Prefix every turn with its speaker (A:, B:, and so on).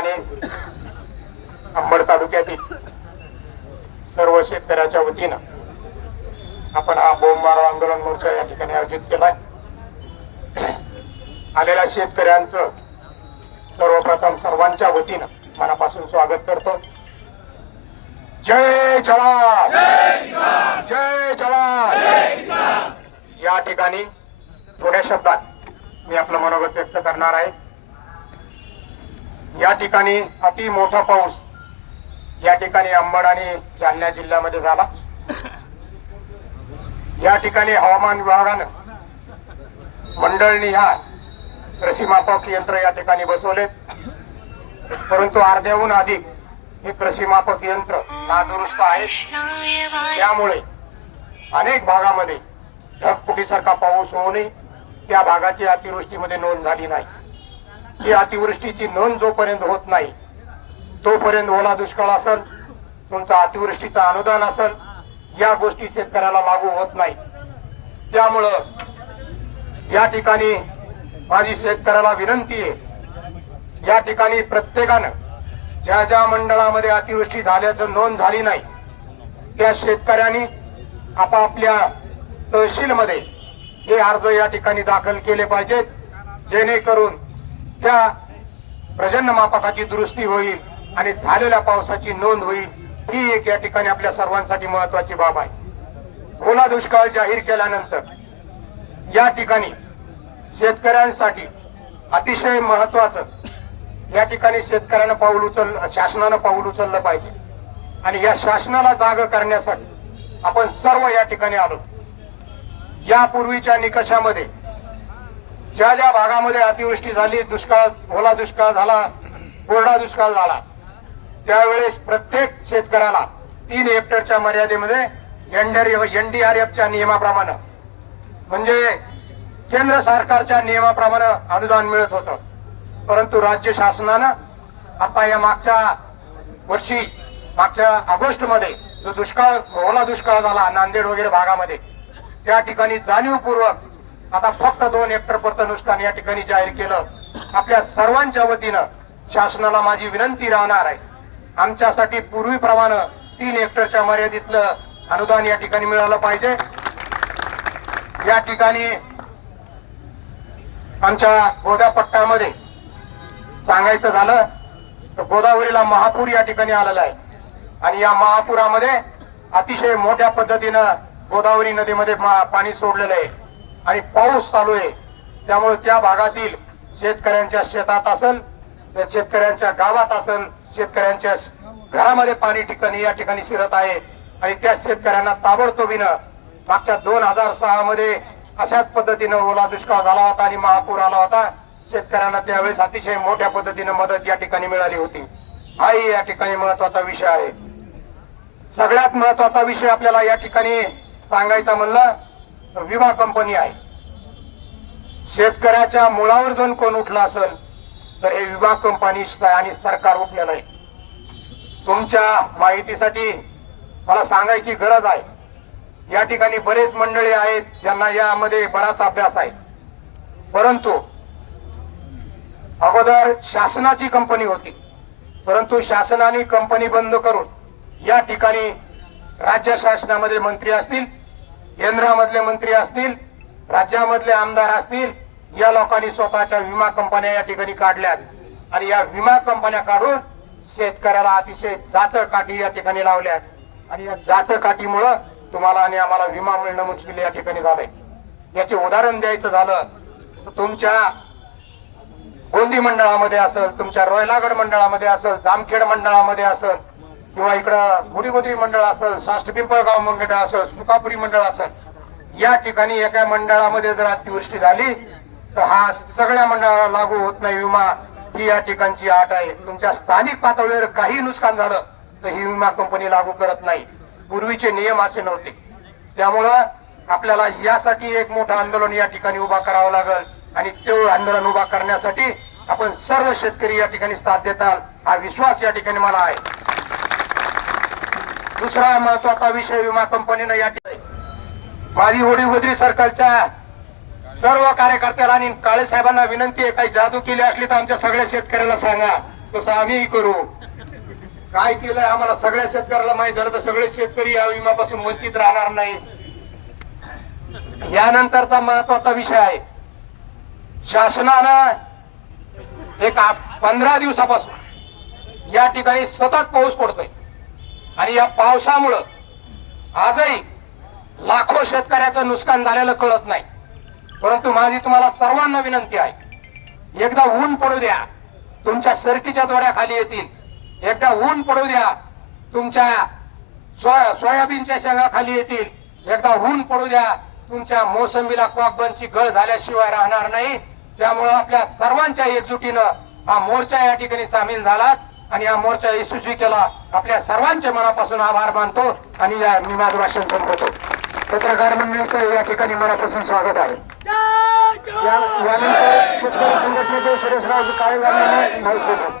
A: ठिकाणी अंबड तालुक्यातील सर्व शेतकऱ्याच्या वतीनं आपण हा बोंबारो आंदोलन मोर्चा या ठिकाणी आयोजित केलाय. आलेल्या शेतकऱ्यांचं सर्वप्रथम सर्वांच्या वतीनं मनापासून स्वागत करतो. जय जवान! जय जवान! या ठिकाणी थोड्या शब्दात मी आपलं मनोगत व्यक्त करणार आहे. या ठिकाणी अति मोठा पाऊस या ठिकाणी अंबड आणि जालना जिल्ह्यामध्ये झाला. या ठिकाणी हवामान विभागानं मंडळनी ह्या कृषी मापक यंत्र या ठिकाणी बसवलेत. परंतु अर्ध्याहून अधिक हे कृषी मापक यंत्र नादुरुस्त आहे त्यामुळे अनेक भागामध्ये ढगफुटीसारखा पाऊस होऊनही त्या भागाची अतिवृष्टीमध्ये नोंद झाली नाही. की अतिवृष्टीची नोंद जोपर्यंत होत नाही तोपर्यंत ओला दुष्काळ असेल तुमचा अतिवृष्टीचं अनुदान असेल या गोष्टी शेतकऱ्याला लागू होत नाही. त्यामुळं या ठिकाणी माझी शेतकऱ्याला विनंती आहे या ठिकाणी प्रत्येकानं ज्या ज्या मंडळामध्ये अतिवृष्टी झाल्याचं नोंद झाली नाही त्या शेतकऱ्यांनी आपापल्या तहसीलमध्ये हे अर्ज या ठिकाणी दाखल केले पाहिजेत जेणेकरून त्या प्रजन्य मापकाची दुरुस्ती होईल आणि झालेल्या पावसाची नोंद होईल ही एक या ठिकाणी आपल्या सर्वांसाठी महत्वाची बाब आहे. ओला दुष्काळ जाहीर केल्यानंतर या ठिकाणी शेतकऱ्यांसाठी अतिशय महत्वाचं या ठिकाणी शेतकऱ्यानं पाऊल उचल शासनानं पाऊल उचललं पाहिजे. आणि या शासनाला जाग करण्यासाठी आपण सर्व या ठिकाणी आलो. यापूर्वीच्या निकषामध्ये ज्या ज्या भागामध्ये अतिवृष्टी झाली दुष्काळ ओला दुष्काळ झाला कोरडा दुष्काळ झाला त्यावेळेस प्रत्येक शेतकऱ्याला तीन हेक्टरच्या मर्यादेमध्ये एनडीआरएफच्या नियमाप्रमाणे म्हणजे केंद्र सरकारच्या नियमाप्रमाणे अनुदान मिळत होतं. परंतु राज्य शासनानं आता या मागच्या वर्षी मागच्या ऑगस्टमध्ये जो दुष्काळ ओला दुष्काळ झाला नांदेड वगैरे भागामध्ये त्या ठिकाणी जाणीवपूर्वक आता फक्त दोन हेक्टर पुरतं नुकसान या ठिकाणी जाहीर केलं. आपल्या सर्वांच्या वतीनं शासनाला माझी विनंती राहणार आहे. आमच्यासाठी पूर्वीप्रमाणे तीन हेक्टरच्या मर्यादितलं अनुदान या ठिकाणी मिळालं पाहिजे. या ठिकाणी आमच्या गोदापट्ट्यामध्ये सांगायचं झालं तर गोदावरीला महापूर या ठिकाणी आलेला आहे. आणि या महापुरामध्ये अतिशय मोठ्या पद्धतीनं गोदावरी नदीमध्ये पाणी सोडलेलं आहे. आणि पाऊस चालू आहे. त्यामुळे त्या भागातील शेतकऱ्यांच्या शेतात असेल त्या शेतकऱ्यांच्या गावात असेल शेतकऱ्यांच्या घरामध्ये पाणी ठिकाणी या ठिकाणी शिरत आहे. आणि त्या शेतकऱ्यांना ताबडतोबीनं मागच्या दोन हजार सहा मध्ये अशाच पद्धतीनं ओला दुष्काळ झाला होता आणि महापूर आला होता. शेतकऱ्यांना त्यावेळेस अतिशय मोठ्या पद्धतीनं मदत या ठिकाणी मिळाली होती. हाही या ठिकाणी महत्त्वाचा विषय आहे. सगळ्यात महत्त्वाचा विषय आपल्याला या ठिकाणी सांगायचा म्हणलं विमा कंपनी आहे. शेतकऱ्याच्या मुळावर जर कोण उठला असेल तर हे विमा कंपनी आणि सरकार उठलेलं आहे. तुमच्या माहितीसाठी मला सांगायची गरज आहे. या ठिकाणी बरेच मंडळी आहेत ज्यांना यामध्ये बराच अभ्यास आहे. परंतु अगोदर शासनाची कंपनी होती. परंतु शासनाने कंपनी बंद करून या ठिकाणी राज्य शासनामध्ये मंत्री असतील केंद्रामधले मंत्री असतील राज्यामधले आमदार असतील या लोकांनी स्वतःच्या विमा कंपन्या या ठिकाणी काढल्यात. आणि या विमा कंपन्या काढून शेतकऱ्याला अतिशय जाचळ काठी या ठिकाणी लावल्यात. आणि या जाचळ काठीमुळं तुम्हाला आणि आम्हाला विमा मिळणं मुश्किल या ठिकाणी झालंय. याचे उदाहरण द्यायचं झालं तर तुमच्या गोंदी मंडळामध्ये असेल तुमच्या रोयलागड मंडळामध्ये असेल जामखेड मंडळामध्ये असेल किंवा इकडं गुढीगोत्री मंडळ असेल साष्ट पिंपळगाव मंडळ असेल सुकापुरी मंडळ असेल या ठिकाणी एका मंडळामध्ये जर अतिवृष्टी झाली तर हा सगळ्या मंडळाला लागू होत नाही विमा. ही या ठिकाणची आट आहे. तुमच्या स्थानिक पातळीवर काही नुकसान झालं तर ही विमा कंपनी लागू करत नाही. पूर्वीचे नियम असे नव्हते. त्यामुळं आपल्याला यासाठी एक मोठं आंदोलन या ठिकाणी उभा करावं लागेल आणि ते आंदोलन उभा करण्यासाठी आपण सर्व शेतकरी या ठिकाणी साथ देताल. हा विश्वास या ठिकाणी मला आहे. दुसरा महत्त्वाचा विषय विमा कंपनीनं या ठिकाणी माझी वडीवद्री सरकारच्या सर्व कार्यकर्त्याला आणि काळे साहेबांना विनंती आहे काही जादू केली असली तर आमच्या सगळ्या शेतकऱ्याला सांगा. तसं आम्हीही करू. काय केलंय आम्हाला सगळ्या शेतकऱ्याला माहीत झालं तर सगळे शेतकरी या विम्यापासून वंचित राहणार नाही. यानंतरचा महत्त्वाचा विषय आहे. शासनानं एक पंधरा दिवसापासून या ठिकाणी सतत पाऊस पडतोय. आणि या पावसामुळं आजही लाखो शेतकऱ्याचं नुकसान झालेलं कळत नाही. परंतु माझी तुम्हाला सर्वांना विनंती आहे एकदा ऊन पडू द्या तुमच्या सरकीच्या दोड्या खाली येतील. एकदा ऊन पडू द्या तुमच्या सोया सोयाबीनच्या शेंगा खाली येतील. एकदा ऊन पडू द्या तुमच्या मोसंबीला क्वाकबनची गळ झाल्याशिवाय राहणार नाही. त्यामुळं आपल्या सर्वांच्या एकजुटीनं हा मोर्चा या ठिकाणी सामील झाला आणि हा मोर्चा यशस्वी केला. आपल्या सर्वांचे मनापासून आभार मानतो आणि या मी माझं भाषण संपवतो. पत्रकार मंडळीचं या ठिकाणी मनापासून स्वागत आहे. या- यानंतर शेतकरी संघटनेचे सुरेशराव काळे यांनी